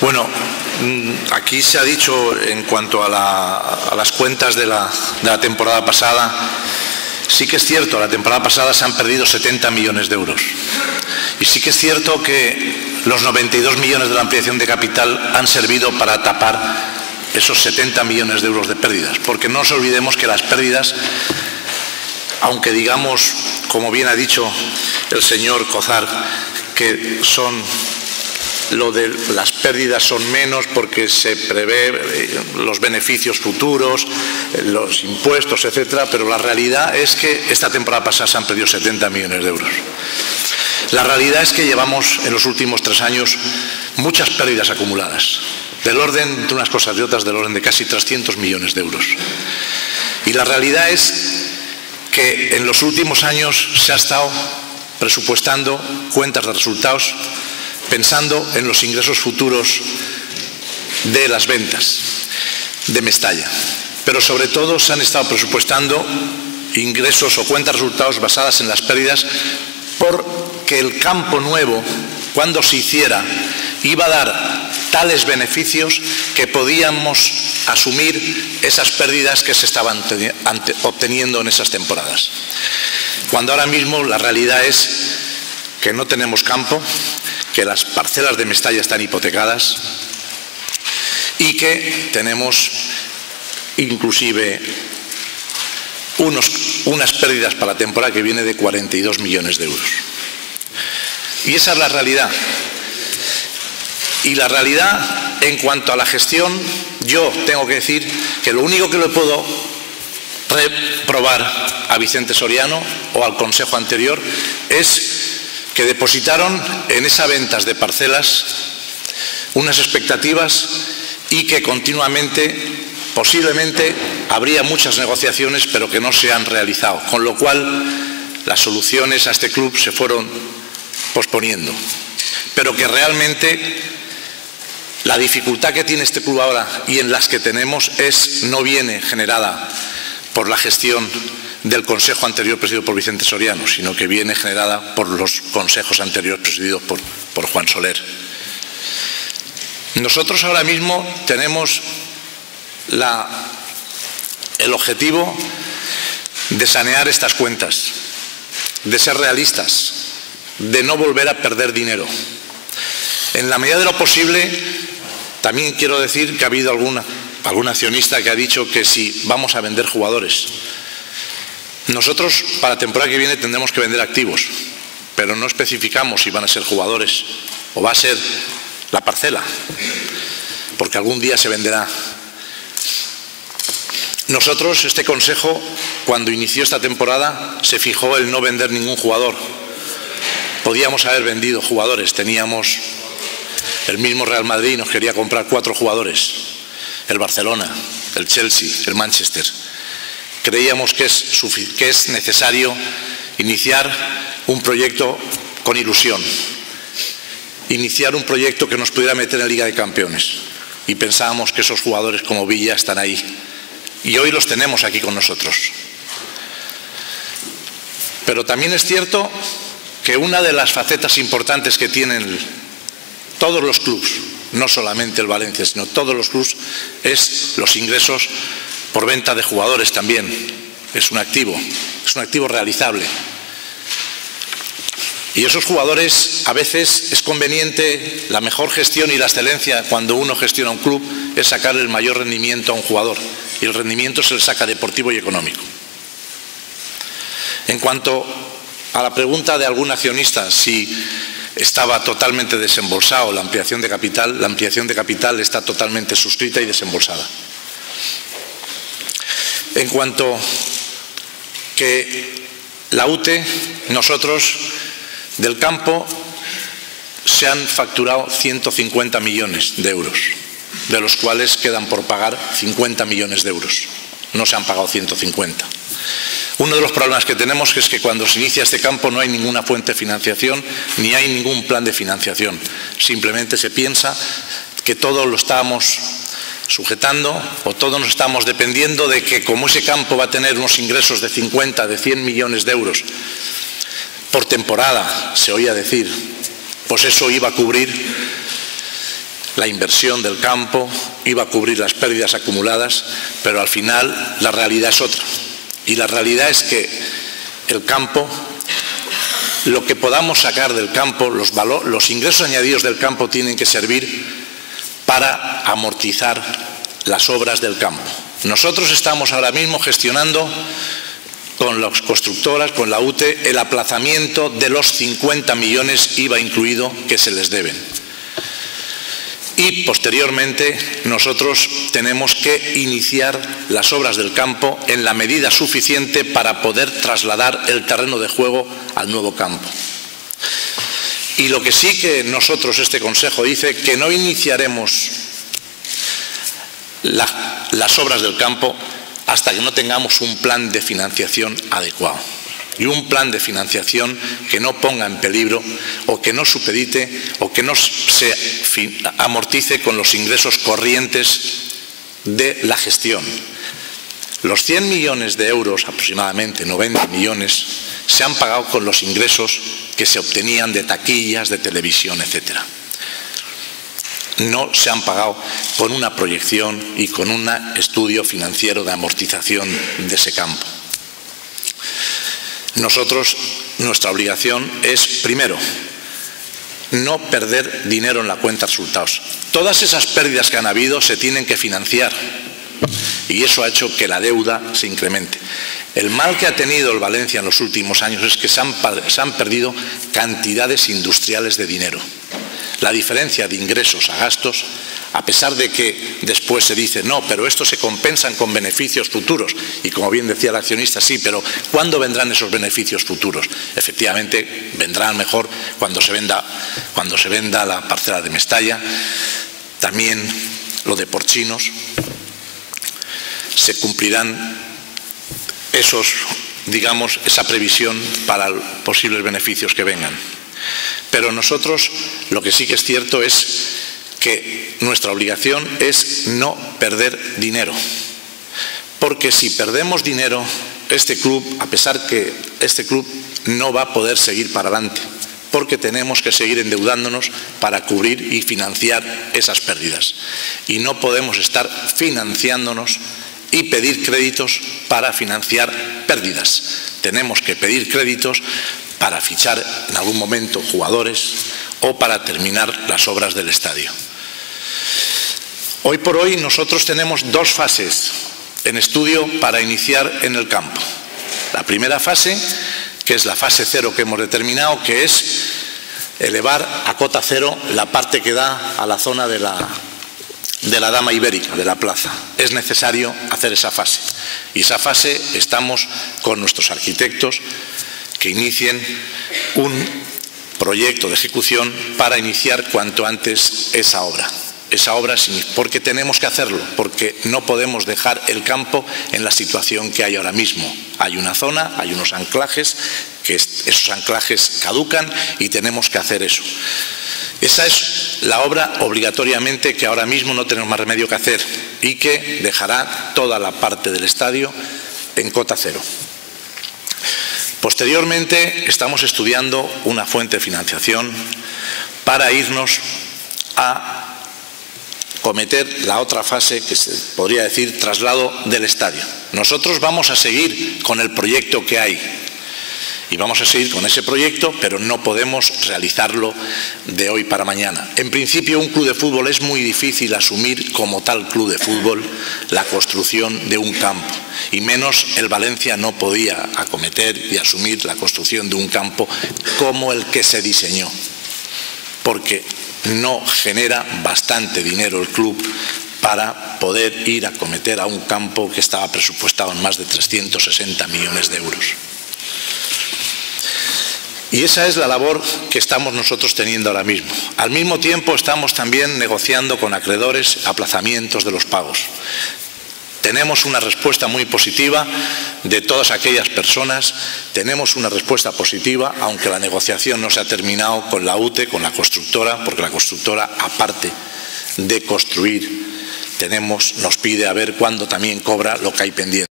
Bueno, aquí se ha dicho en cuanto a las cuentas de la temporada pasada, sí que es cierto, la temporada pasada se han perdido 70 millones de euros. Y sí que es cierto que los 92 millones de la ampliación de capital han servido para tapar esos 70 millones de euros de pérdidas. Porque no nos olvidemos que las pérdidas, aunque digamos, como bien ha dicho el señor Cozar, que son lo de las pérdidas son menos porque se prevé los beneficios futuros, los impuestos, etcétera, pero la realidad es que esta temporada pasada se han perdido 70 millones de euros. La realidad es que llevamos en los últimos 3 años muchas pérdidas acumuladas, del orden de unas cosas y otras, del orden de casi 300 millones de euros. Y la realidad es que en los últimos años se ha estado presupuestando cuentas de resultados pensando en los ingresos futuros de las ventas de Mestalla. Pero sobre todo se han estado presupuestando ingresos o cuentas de resultados basadas en las pérdidas porque el campo nuevo, cuando se hiciera, iba a dar tales beneficios que podíamos asumir esas pérdidas que se estaban obteniendo en esas temporadas. Cuando ahora mismo la realidad es que no tenemos campo, que las parcelas de Mestalla están hipotecadas y que tenemos inclusive unas pérdidas para la temporada que viene de 42 millones de euros. Y esa es la realidad. Y la realidad en cuanto a la gestión, yo tengo que decir que lo único que le puedo reprobar a Vicente Soriano o al consejo anterior es que depositaron en esas ventas de parcelas unas expectativas y que continuamente, posiblemente, habría muchas negociaciones pero que no se han realizado, con lo cual las soluciones a este club se fueron posponiendo. Pero que realmente la dificultad que tiene este club ahora y en las que tenemos no viene generada por la gestión del consejo anterior presidido por Vicente Soriano, sino que viene generada por los consejos anteriores presididos por Juan Soler. Nosotros ahora mismo tenemos el objetivo de sanear estas cuentas, de ser realistas, de no volver a perder dinero. En la medida de lo posible, también quiero decir que ha habido algún accionista que ha dicho que si vamos a vender jugadores. Nosotros para la temporada que viene tendremos que vender activos, pero no especificamos si van a ser jugadores o va a ser la parcela, porque algún día se venderá. Nosotros, este consejo, cuando inició esta temporada, se fijó el no vender ningún jugador. Podíamos haber vendido jugadores, teníamos el mismo Real Madrid, nos quería comprar 4 jugadores, el Barcelona, el Chelsea, el Manchester. Creíamos que es necesario iniciar un proyecto con ilusión, iniciar un proyecto que nos pudiera meter en Liga de Campeones. Y pensábamos que esos jugadores como Villa están ahí. Y hoy los tenemos aquí con nosotros. Pero también es cierto que una de las facetas importantes que tienen todos los clubes, no solamente el Valencia, sino todos los clubes, es los ingresos por venta de jugadores también. Es un activo realizable. Y esos jugadores, a veces es conveniente, la mejor gestión y la excelencia cuando uno gestiona un club es sacar el mayor rendimiento a un jugador. Y el rendimiento se le saca deportivo y económico. En cuanto a la pregunta de algún accionista si estaba totalmente desembolsado la ampliación de capital está totalmente suscrita y desembolsada. En cuanto que la UTE, nosotros del campo se han facturado 150 millones de euros, de los cuales quedan por pagar 50 millones de euros. No se han pagado 150. Uno de los problemas que tenemos es que cuando se inicia este campo no hay ninguna fuente de financiación ni hay ningún plan de financiación. Simplemente se piensa que todo lo estamos sujetando o todos nos estamos dependiendo de que como ese campo va a tener unos ingresos de 50, de 100 millones de euros por temporada, se oía decir, pues eso iba a cubrir la inversión del campo, iba a cubrir las pérdidas acumuladas, pero al final la realidad es otra. Y la realidad es que el campo, lo que podamos sacar del campo, los ingresos añadidos del campo tienen que servir para amortizar las obras del campo. Nosotros estamos ahora mismo gestionando con las constructoras, con la UTE, el aplazamiento de los 50 millones IVA incluido que se les deben. Y posteriormente nosotros tenemos que iniciar las obras del campo en la medida suficiente para poder trasladar el terreno de juego al nuevo campo. Y lo que sí que nosotros, este Consejo dice, que no iniciaremos las obras del campo hasta que no tengamos un plan de financiación adecuado. Y un plan de financiación que no ponga en peligro o que no supedite o que no se amortice con los ingresos corrientes de la gestión. Los 100 millones de euros, aproximadamente 90 millones, se han pagado con los ingresos que se obtenían de taquillas, de televisión, etcétera. No se han pagado con una proyección y con un estudio financiero de amortización de ese campo. Nosotros, nuestra obligación es, primero, no perder dinero en la cuenta de resultados. Todas esas pérdidas que han habido se tienen que financiar y eso ha hecho que la deuda se incremente. El mal que ha tenido el Valencia en los últimos años es que se han perdido cantidades industriales de dinero. La diferencia de ingresos a gastos, a pesar de que después se dice no, pero estos se compensan con beneficios futuros, y como bien decía el accionista, sí, pero ¿cuándo vendrán esos beneficios futuros? Efectivamente, vendrán mejor cuando se venda la parcela de Mestalla, también lo de Porchinos, se cumplirán esa previsión para posibles beneficios que vengan. Pero nosotros, lo que sí que es cierto es que nuestra obligación es no perder dinero. Porque si perdemos dinero, este club, a pesar que este club no va a poder seguir para adelante, porque tenemos que seguir endeudándonos para cubrir y financiar esas pérdidas. Y no podemos estar financiándonos y pedir créditos para financiar pérdidas. Tenemos que pedir créditos para fichar en algún momento jugadores o para terminar las obras del estadio. Hoy por hoy nosotros tenemos dos fases en estudio para iniciar en el campo. La primera fase, que es la fase 0 que hemos determinado, que es elevar a cota 0 la parte que da a la zona de la Dama Ibérica, de la plaza. Es necesario hacer esa fase. Y esa fase estamos con nuestros arquitectos que inicien un proyecto de ejecución para iniciar cuanto antes esa obra. Esa obra, porque tenemos que hacerlo, porque no podemos dejar el campo en la situación que hay ahora mismo. Hay una zona, hay unos anclajes, que esos anclajes caducan y tenemos que hacer eso. Esa es la obra obligatoriamente que ahora mismo no tenemos más remedio que hacer y que dejará toda la parte del estadio en cota 0. Posteriormente estamos estudiando una fuente de financiación para irnos a cometer la otra fase que se podría decir traslado del estadio. Nosotros vamos a seguir con el proyecto que hay y vamos a seguir con ese proyecto, pero no podemos realizarlo de hoy para mañana. En principio, un club de fútbol es muy difícil asumir como tal club de fútbol la construcción de un campo, y menos el Valencia no podía acometer y asumir la construcción de un campo como el que se diseñó, porque no genera bastante dinero el club para poder ir a acometer a un campo que estaba presupuestado en más de 360 millones de euros. Y esa es la labor que estamos nosotros teniendo ahora mismo. Al mismo tiempo estamos también negociando con acreedores aplazamientos de los pagos. Tenemos una respuesta muy positiva de todas aquellas personas, tenemos una respuesta positiva, aunque la negociación no se ha terminado con la UTE, con la constructora, porque la constructora, aparte de construir, nos pide a ver cuándo también cobra lo que hay pendiente.